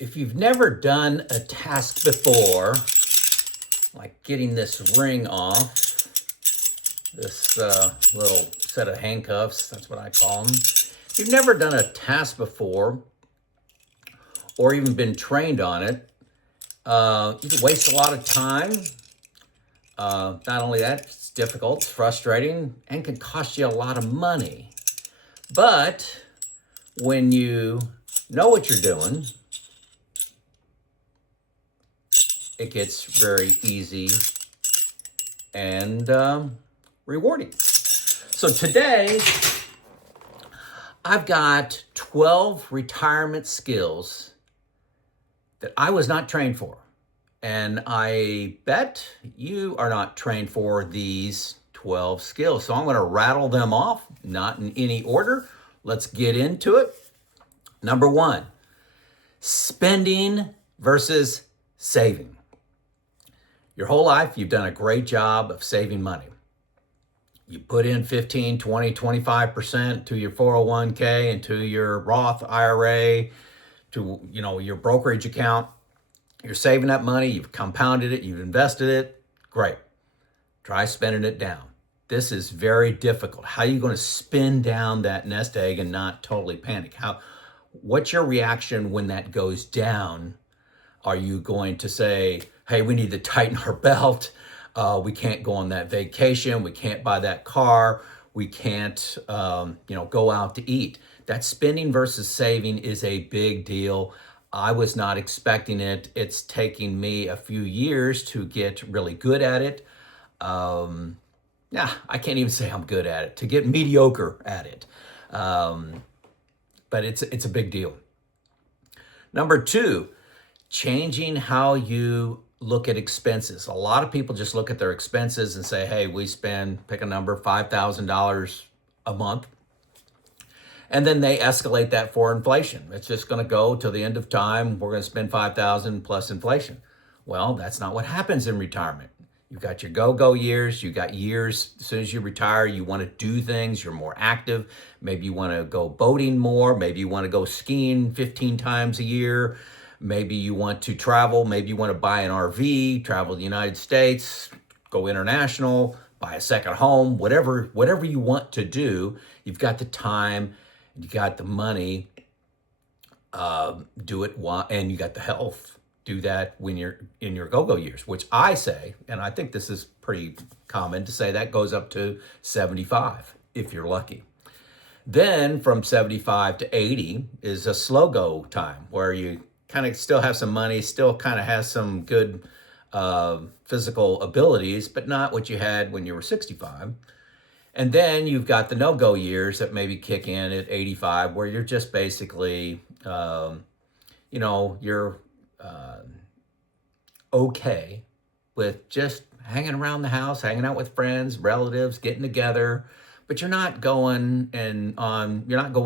If you've never done a task before, like getting this ring off, this little set of handcuffs, that's what I call them. If you've never done a task before or even been trained on it, you can waste a lot of time. Not only that, it's difficult, it's frustrating, and can cost you a lot of money. But when you know what you're doing, it gets very easy and rewarding. So today, I've got 12 retirement skills that I was not trained for. And I bet you are not trained for these 12 skills. So I'm going to rattle them off, not in any order. Let's get into it. Number one, spending versus saving. Your whole life, you've done a great job of saving money. You put in 15, 20, 25% to your 401k and to your Roth IRA, to your brokerage account. You're saving that money, you've compounded it, you've invested it. Great. Try spending it down. This is very difficult. How are you going to spin down that nest egg and not totally panic? What's your reaction when that goes down? Are you going to say, hey, we need to tighten our belt. We can't go on that vacation. We can't buy that car. We can't, go out to eat. That spending versus saving is a big deal. I was not expecting it. It's taking me a few years to get really good at it. I can't even say I'm good at it, to get mediocre at it. But it's a big deal. Number two, changing how you look at expenses. A lot of people just look at their expenses and say, hey, we spend, pick a number, $5,000 a month. And then they escalate that for inflation. It's just going to go till the end of time. We're going to spend $5,000 plus inflation. Well, that's not what happens in retirement. You've got your go-go years. You've got years, as soon as you retire, you want to do things. You're more active. Maybe you want to go boating more. Maybe you want to go skiing 15 times a year. Maybe you want to travel. Maybe you want to buy an RV, travel the United States, go international, buy a second home, whatever you want to do. You've got the time, you got the money, do it, and you got the health. Do that when you're in your go-go years, which I say, and I think this is pretty common to say, that goes up to 75 if you're lucky. Then from 75 to 80 is a slow go time where you kind of still have some money, still kind of has some good physical abilities, but not what you had when you were 65. And then you've got the no-go years that maybe kick in at 85, where you're just basically, you're okay with just hanging around the house, hanging out with friends, relatives, getting together, but you're not going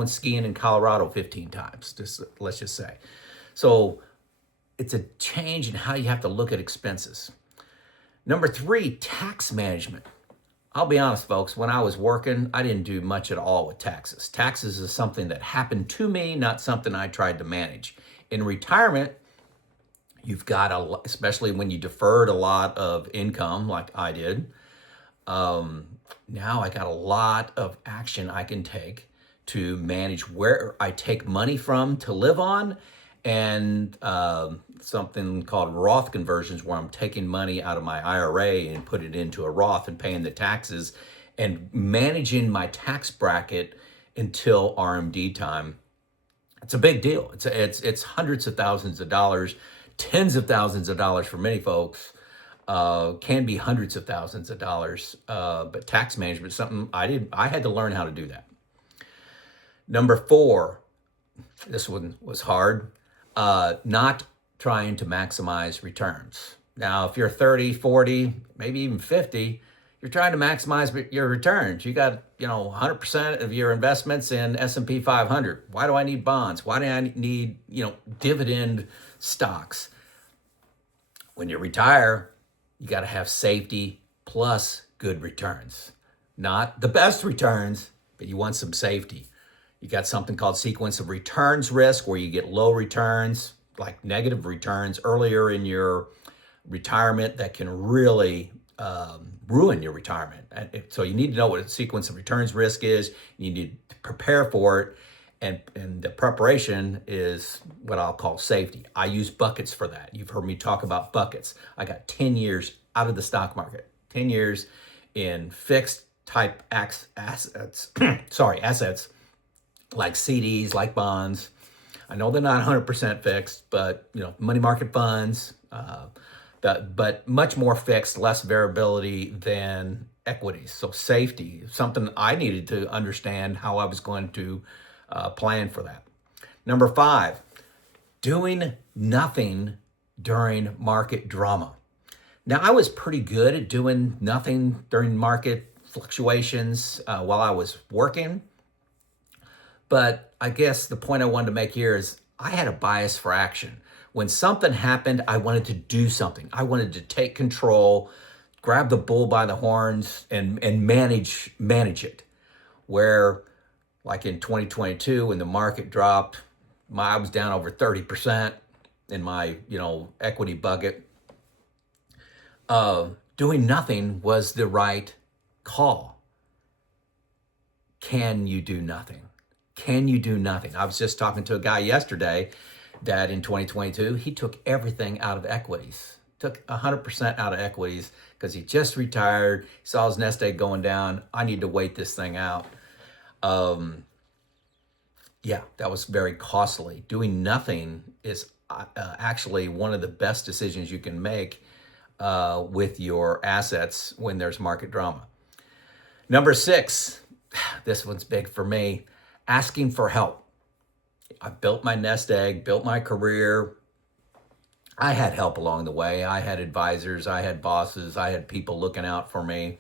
skiing in Colorado 15 times, let's just say. So it's a change in how you have to look at expenses. Number three, tax management. I'll be honest, folks, when I was working, I didn't do much at all with taxes. Taxes is something that happened to me, not something I tried to manage. In retirement, you've got especially when you deferred a lot of income like I did. Now I got a lot of action I can take to manage where I take money from to live on, and something called Roth conversions, where I'm taking money out of my IRA and put it into a Roth and paying the taxes and managing my tax bracket until RMD time. It's a big deal. It's hundreds of thousands of dollars, tens of thousands of dollars for many folks, can be hundreds of thousands of dollars. But tax management is something I had to learn how to do that. Number four, this one was hard. Not trying to maximize returns. Now, if you're 30, 40, maybe even 50, you're trying to maximize your returns. You got, 100% of your investments in S&P 500. Why do I need bonds? Why do I need, dividend stocks? When you retire, you got to have safety plus good returns. Not the best returns, but you want some safety. You got something called sequence of returns risk, where you get low returns, like negative returns earlier in your retirement that can really ruin your retirement. So you need to know what a sequence of returns risk is. You need to prepare for it. And the preparation is what I'll call safety. I use buckets for that. You've heard me talk about buckets. I got 10 years out of the stock market, 10 years in fixed type assets, assets like CDs, like bonds. I know they're not 100% fixed, but money market funds, but much more fixed, less variability than equities. So safety, something I needed to understand how I was going to plan for that. Number 5, doing nothing during market drama. Now, I was pretty good at doing nothing during market fluctuations while I was working. But I guess the point I wanted to make here is I had a bias for action. When something happened, I wanted to do something. I wanted to take control, grab the bull by the horns, and manage it. Where, like in 2022, when the market dropped, I was down over 30% in my equity bucket. Doing nothing was the right call. Can you do nothing? Can you do nothing? I was just talking to a guy yesterday that in 2022, he took everything out of equities, took 100% out of equities because he just retired, saw his nest egg going down. I need to wait this thing out. Yeah, that was very costly. Doing nothing is actually one of the best decisions you can make with your assets when there's market drama. Number 6, this one's big for me, asking for help. I built my nest egg, built my career. I had help along the way. I had advisors, I had bosses, I had people looking out for me.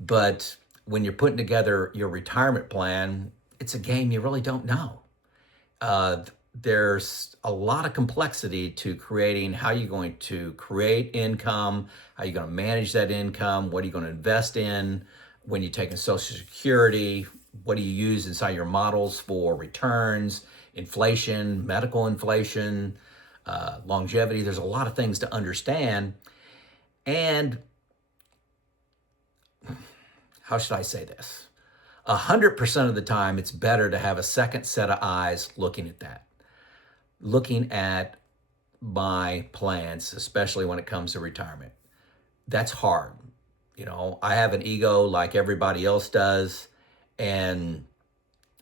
But when you're putting together your retirement plan, it's a game you really don't know. There's a lot of complexity to creating how you're going to create income, how you're going to manage that income, what are you going to invest in, when you're taking Social Security, what do you use inside your models for returns, inflation, medical inflation, longevity. There's a lot of things to understand. And how should I say this? 100% of the time, it's better to have a second set of eyes looking at that. Looking at my plans, especially when it comes to retirement. That's hard. I have an ego like everybody else does. And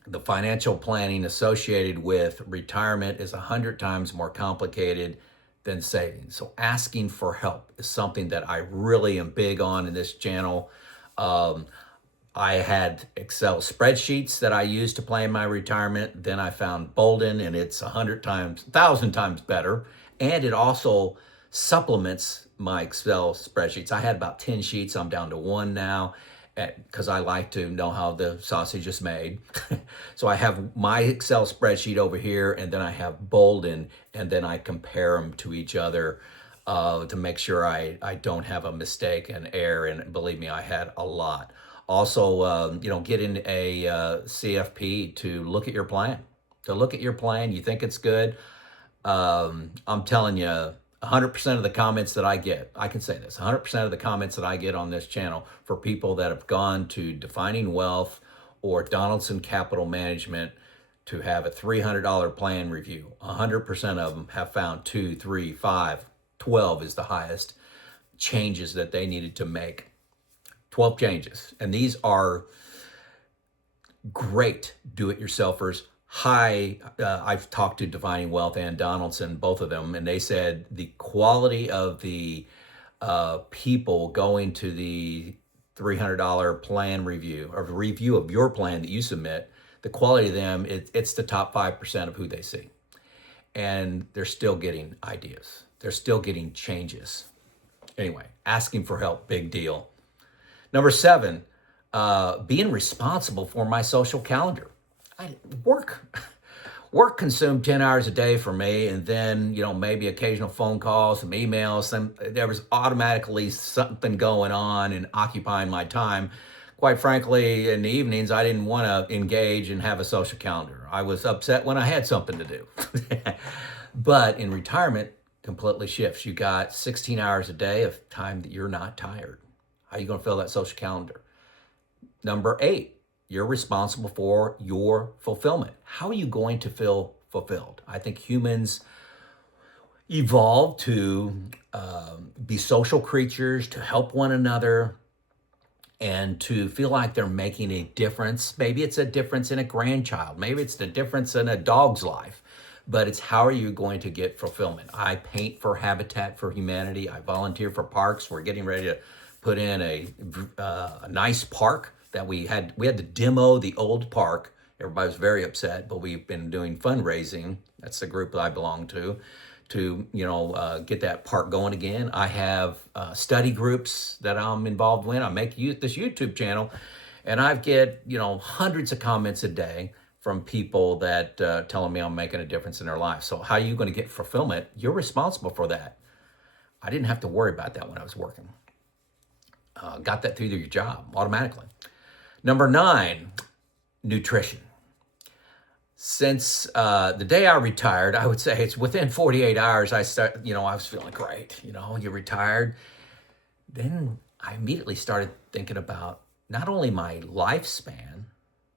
the financial planning associated with retirement is 100 times more complicated than saving. So asking for help is something that I really am big on in this channel. I had Excel spreadsheets that I used to plan my retirement. Then I found Boldin, and it's 1,000 times better. And it also supplements my Excel spreadsheets. I had about 10 sheets. I'm down to 1 now because I like to know how the sausage is made. So I have my Excel spreadsheet over here, and then I have Boldin, and then I compare them to each other to make sure I don't have a mistake and error. And believe me, I had a lot. Also, getting a CFP to look at your plan. You think it's good. I'm telling you, 100% of the comments that I get, I can say this, 100% of the comments that I get on this channel for people that have gone to Defining Wealth or Donaldson Capital Management to have a $300 plan review, 100% of them have found 2, 3, 5, 12 is the highest changes that they needed to make. 12 changes. And these are great do-it-yourselfers. I've talked to Defining Wealth and Donaldson, both of them, and they said the quality of the people going to the $300 plan review or review of your plan that you submit, the quality of them, it's the top 5% of who they see. And they're still getting ideas. They're still getting changes. Anyway, asking for help, big deal. Number 7, being responsible for my social calendar. Work consumed 10 hours a day for me, and then, maybe occasional phone calls, some emails, there was automatically something going on and occupying my time. Quite frankly, in the evenings, I didn't want to engage and have a social calendar. I was upset when I had something to do. But in retirement, completely shifts. You got 16 hours a day of time that you're not tired. How are you going to fill that social calendar? Number 8, you're responsible for your fulfillment. How are you going to feel fulfilled? I think humans evolved to be social creatures, to help one another, and to feel like they're making a difference. Maybe it's a difference in a grandchild. Maybe it's the difference in a dog's life. But it's how are you going to get fulfillment? I paint for Habitat for Humanity. I volunteer for parks. We're getting ready to put in a nice park that we had to demo the old park. Everybody was very upset, but we've been doing fundraising. That's the group that I belong to get that park going again. I have study groups that I'm involved in. I make this YouTube channel, and I get hundreds of comments a day from people that telling me I'm making a difference in their life. So how are you going to get fulfillment? You're responsible for that. I didn't have to worry about that when I was working. Got that through your job automatically. Number 9, nutrition. Since the day I retired, I would say it's within 48 hours, I was feeling great. You retired. Then I immediately started thinking about not only my lifespan,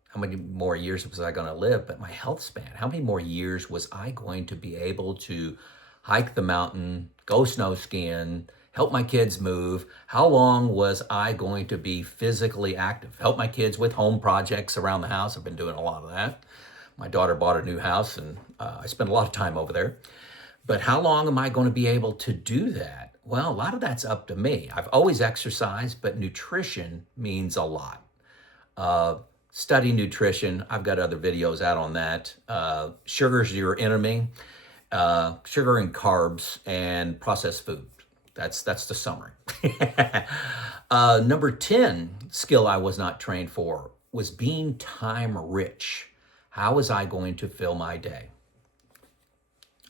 how many more years was I going to live, but my health span. How many more years was I going to be able to hike the mountain, go snow skiing, help my kids move? How long was I going to be physically active? Help my kids with home projects around the house. I've been doing a lot of that. My daughter bought a new house, and I spent a lot of time over there. But how long am I going to be able to do that? Well, a lot of that's up to me. I've always exercised, but nutrition means a lot. Study nutrition. I've got other videos out on that. Sugar's your enemy. Sugar and carbs and processed food. That's the summary. Number 10 skill I was not trained for was being time rich. How was I going to fill my day?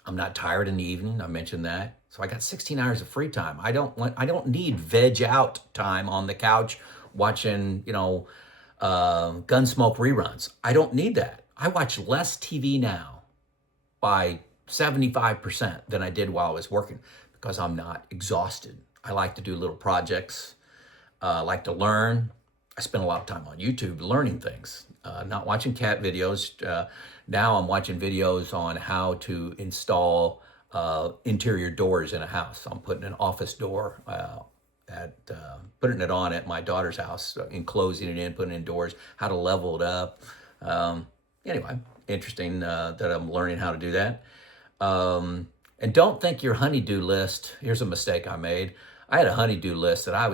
I'm not tired in the evening. I mentioned that. So I got 16 hours of free time. I don't need veg out time on the couch watching, Gunsmoke reruns. I don't need that. I watch less TV now by 75% than I did while I was working because I'm not exhausted. I like to do little projects. I like to learn. I spend a lot of time on YouTube learning things, not watching cat videos. Now I'm watching videos on how to install interior doors in a house. I'm putting an office door putting it on at my daughter's house, enclosing it in, putting in doors, how to level it up. Anyway, interesting that I'm learning how to do that. And don't think your honey-do list, here's a mistake I made. I had a honey-do list that I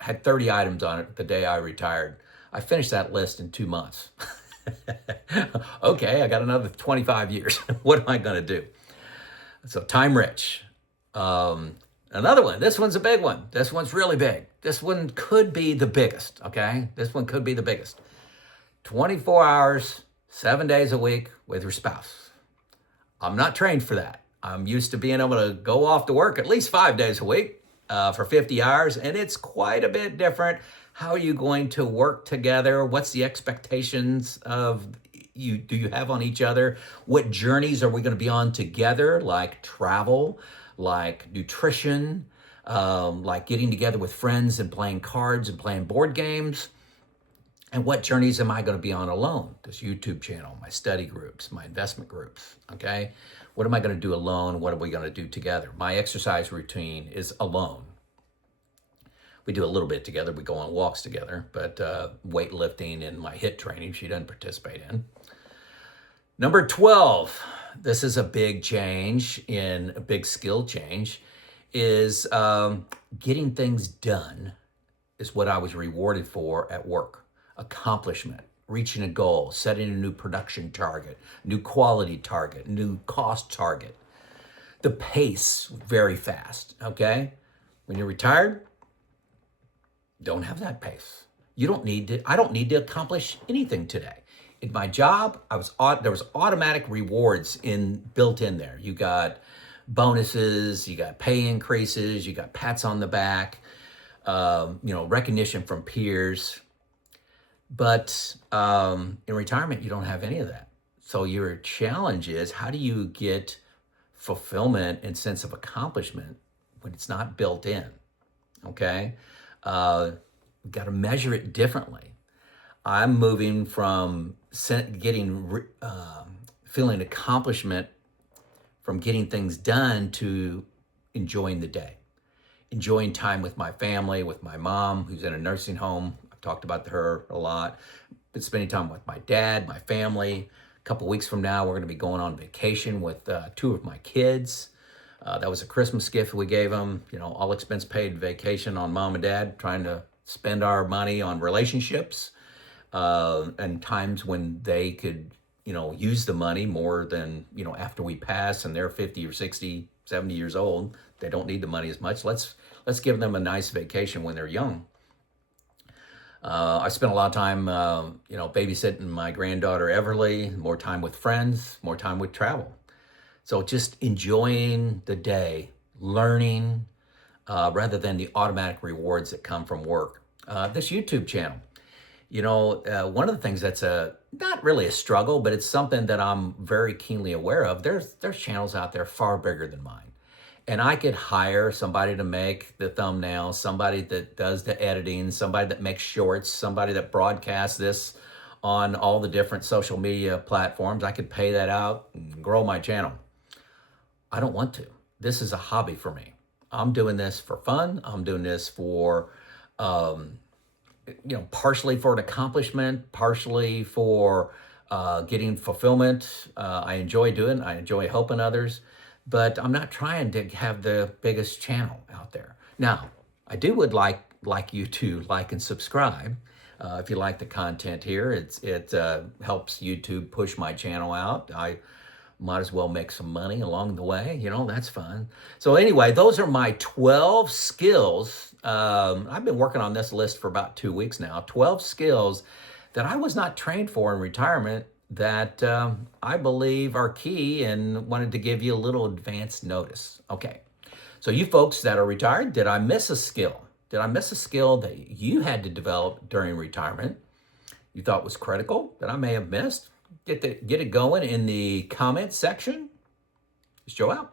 had 30 items on it the day I retired. I finished that list in 2 months. Okay, I got another 25 years. What am I going to do? So time rich. Another one. This one's a big one. This one's really big. This one could be the biggest, okay? This one could be the biggest. 24 hours, 7 days a week with your spouse. I'm not trained for that. I'm used to being able to go off to work at least 5 days a week for 50 hours, and it's quite a bit different. How are you going to work together? What's the expectations do you have on each other? What journeys are we going to be on together, like travel, like nutrition, like getting together with friends and playing cards and playing board games? And what journeys am I going to be on alone? This YouTube channel, my study groups, my investment groups, okay? What am I going to do alone? What are we going to do together? My exercise routine is alone. We do a little bit together. We go on walks together, but weightlifting and my HIIT training, she doesn't participate in. Number 12, this is a big change a big skill change, is getting things done is what I was rewarded for at work. Accomplishment, reaching a goal, setting a new production target, new quality target, new cost target. The pace, very fast, okay? When you're retired, don't have that pace. I don't need to accomplish anything today. In my job, there was automatic rewards built in there. You got bonuses, you got pay increases, you got pats on the back, recognition from peers. But in retirement, you don't have any of that. So your challenge is, how do you get fulfillment and sense of accomplishment when it's not built in. Okay, uh, got to measure it differently. I'm moving from getting feeling accomplishment from getting things done to enjoying the day, enjoying time with my family, with my mom who's in a nursing home. I've talked about her a lot. Been spending time with my dad, my family. A couple weeks from now, we're going to be going on vacation with two of my kids. That was a Christmas gift we gave them. You know, all expense paid vacation on mom and dad, trying to spend our money on relationships and times when they could, you know, use the money more than, you know, after we pass and they're 50 or 60, 70 years old. They don't need the money as much. Let's give them a nice vacation when they're young. I spent a lot of time, you know, babysitting my granddaughter Everly, more time with friends, more time with travel. So just enjoying the day, learning, rather than the automatic rewards that come from work. This YouTube channel, you know, one of the things that's not really a struggle, but it's something that I'm very keenly aware of. There's channels out there far bigger than mine. And I could hire somebody to make the thumbnails, somebody that does the editing, somebody that makes shorts, somebody that broadcasts this on all the different social media platforms. I could pay that out and grow my channel. I don't want to. This is a hobby for me. I'm doing this for fun. I'm doing this for, you know, partially for an accomplishment, partially for getting fulfillment. I enjoy doing it. I enjoy helping others, but I'm not trying to have the biggest channel out there. Now, I would like you to like and subscribe. If you like the content here, it helps YouTube push my channel out. I might as well make some money along the way. You know, that's fun. So anyway, those are my 12 skills. I've been working on this list for about 2 weeks now. 12 skills that I was not trained for in retirement that I believe are key, and wanted to give you a little advance notice. Okay, so you folks that are retired, did I miss a skill? Did I miss a skill that you had to develop during retirement you thought was critical that I may have missed? Get it going in the comments section. Let's show out.